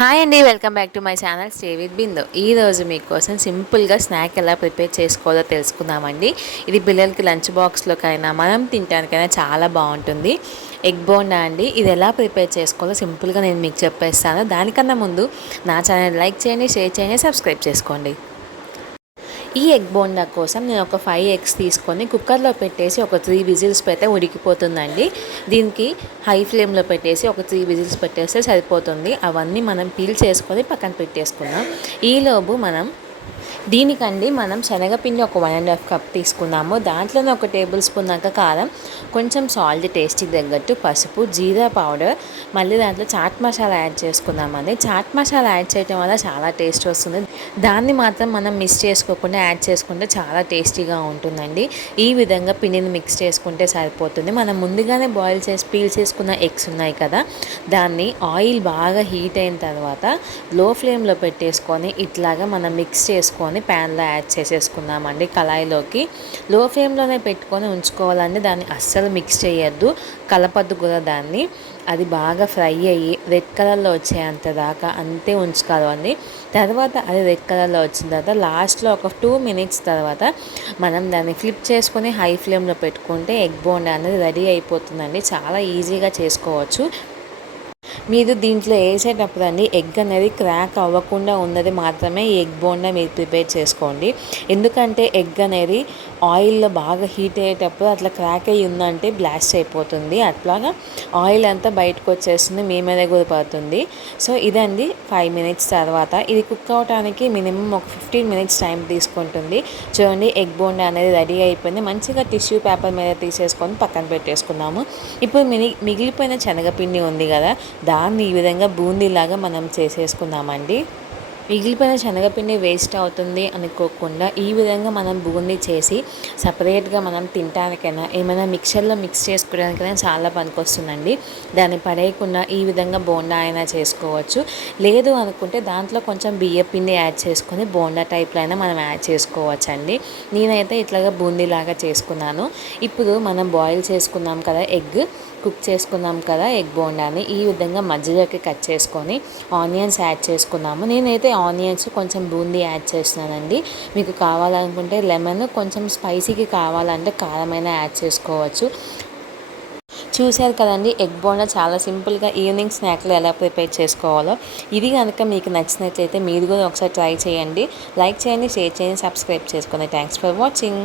Hi అండి, welcome back to my channel stay with Bindo. ఈరోజు మీకోసం సింపుల్గా స్నాక్ ఎలా ప్రిపేర్ చేసుకోవాలో తెలుసుకుందామండి. ఇది పిల్లలకి లంచ్ బాక్స్లోకైనా మనం తినడానికైనా చాలా బాగుంటుంది. ఎగ్ బోండా అండి. ఇది ఎలా ప్రిపేర్ చేసుకోవాలో సింపుల్గా నేను మీకు చెప్పేస్తాను. దానికన్నా ముందు నా ఛానల్ లైక్ చేయండి, షేర్ చేయండి, సబ్స్క్రైబ్ చేసుకోండి. ఈ ఎగ్ బోండా కోసం నేను ఒక 5 ఎగ్స్ తీసుకొని కుక్కర్లో పెట్టేసి ఒక 3 విజిల్స్ పెడితే ఉడికిపోతుందండి. దీనికి హై ఫ్లేమ్లో పెట్టేసి ఒక 3 విజిల్స్ పెట్టేస్తే సరిపోతుంది. అవన్నీ మనం పీల్ చేసుకొని పక్కన పెట్టేసుకుందాం. ఈలోపు దీనికండి మనం శనగపిండి ఒక 1.5 కప్ తీసుకున్నాము. దాంట్లోనే ఒక టేబుల్ స్పూన్ దాకా కారం, కొంచెం సాల్ట్ టేస్ట్కి తగ్గట్టు, పసుపు, జీరా పౌడర్, మళ్ళీ దాంట్లో చాట్ మసాలా యాడ్ చేసుకుందామండి. చాట్ మసాలా యాడ్ చేయడం వల్ల చాలా టేస్ట్ వస్తుంది. దాన్ని మాత్రం మనం మిస్ చేసుకోకుండా యాడ్ చేసుకుంటే చాలా టేస్టీగా ఉంటుందండి. ఈ విధంగా పిండిని మిక్స్ చేసుకుంటే సరిపోతుంది. మనం ముందుగానే బాయిల్ చేసి పీల్ చేసుకున్న ఎగ్స్ ఉన్నాయి కదా, దాన్ని ఆయిల్ బాగా హీట్ అయిన తర్వాత లో ఫ్లేమ్లో పెట్టేసుకొని ఇట్లాగా మనం మిక్స్ చేసుకొని ప్యాన్లో యాడ్ చేసేసుకుందామండి. కళాయిలోకి లో ఫ్లేమ్లోనే పెట్టుకొని ఉంచుకోవాలండి. దాన్ని అస్సలు మిక్స్ చేయొద్దు, కలపద్దు కూడా దాన్ని. అది బాగా ఫ్రై అయ్యి రెడ్ కలర్లో వచ్చేంత దాకా అంతే ఉంచుకోవాలండి. తర్వాత అది రెడ్ కలర్లో వచ్చిన తర్వాత లాస్ట్లో ఒక 2 మినిట్స్ తర్వాత మనం దాన్ని ఫ్లిప్ చేసుకొని హై ఫ్లేమ్లో పెట్టుకుంటే ఎగ్ బోండా అనేది రెడీ అయిపోతుందండి. చాలా ఈజీగా చేసుకోవచ్చు. మీరు దీంట్లో వేసేటప్పుడు అండి ఎగ్ అనేది క్రాక్ అవ్వకుండా ఉన్నది మాత్రమే ఈ ఎగ్ బోండా మీరు ప్రిపేర్ చేసుకోండి. ఎందుకంటే ఎగ్ అనేది ఆయిల్లో బాగా హీట్ అయ్యేటప్పుడు అట్లా క్రాక్ అయ్యి ఉందంటే బ్లాస్ట్ అయిపోతుంది. అట్లాగా ఆయిల్ అంతా బయటకు వచ్చేస్తుంది, మీ మీద కూడా పడుతుంది. సో ఇదండి 5 మినిట్స్ తర్వాత ఇది కుక్ అవడానికి మినిమం ఒక 15 మినిట్స్ టైం తీసుకుంటుంది. చూడండి, ఎగ్ బోండా అనేది రెడీ అయిపోయింది. మంచిగా టిష్యూ పేపర్ మీద తీసేసుకొని పక్కన పెట్టేసుకున్నాము. ఇప్పుడు మిగిలిపోయిన శనగపిండి ఉంది కదా, దాన్ని ఈ విధంగా బూందీలాగా మనం చేసేసుకుందామండి. మిగిలిపోయిన శనగపిండి వేస్ట్ అవుతుంది అనుకోకుండా ఈ విధంగా మనం బూందీ చేసి సపరేట్గా మనం తినడానికైనా ఏమైనా మిక్సర్లో మిక్స్ చేసుకోవడానికైనా చాలా పనికొస్తుందండి. దాన్ని పడేయకుండా ఈ విధంగా బోండా అయినా చేసుకోవచ్చు. లేదు అనుకుంటే దాంట్లో కొంచెం బియ్యపిండి యాడ్ చేసుకొని బోండా టైప్లో అయినా మనం యాడ్ చేసుకోవచ్చు అండి. నేనైతే ఇట్లాగా బూందీలాగా చేసుకున్నాను. ఇప్పుడు మనం బాయిల్ చేసుకున్నాం కదా, కుక్ చేసుకున్నాం కదా ఎగ్ బోండాని ఈ విధంగా మధ్యలోకి కట్ చేసుకొని ఆనియన్స్ యాడ్ చేసుకున్నాము. నేనైతే ఆనియన్స్ కొంచెం బూందీ యాడ్ చేస్తున్నానండి. మీకు కావాలనుకుంటే లెమన్, కొంచెం స్పైసీకి కావాలంటే కారమైనా యాడ్ చేసుకోవచ్చు. చూశారు కదండి, ఎగ్ బోండా చాలా సింపుల్గా ఈవినింగ్ స్నాక్లో ఎలా ప్రిపేర్ చేసుకోవాలో. ఇది కనుక మీకు నచ్చినట్లయితే మీరు కూడా ఒకసారి ట్రై చేయండి. లైక్ చేయండి, షేర్ చేయండి, సబ్స్క్రైబ్ చేసుకోండి. Thanks for watching.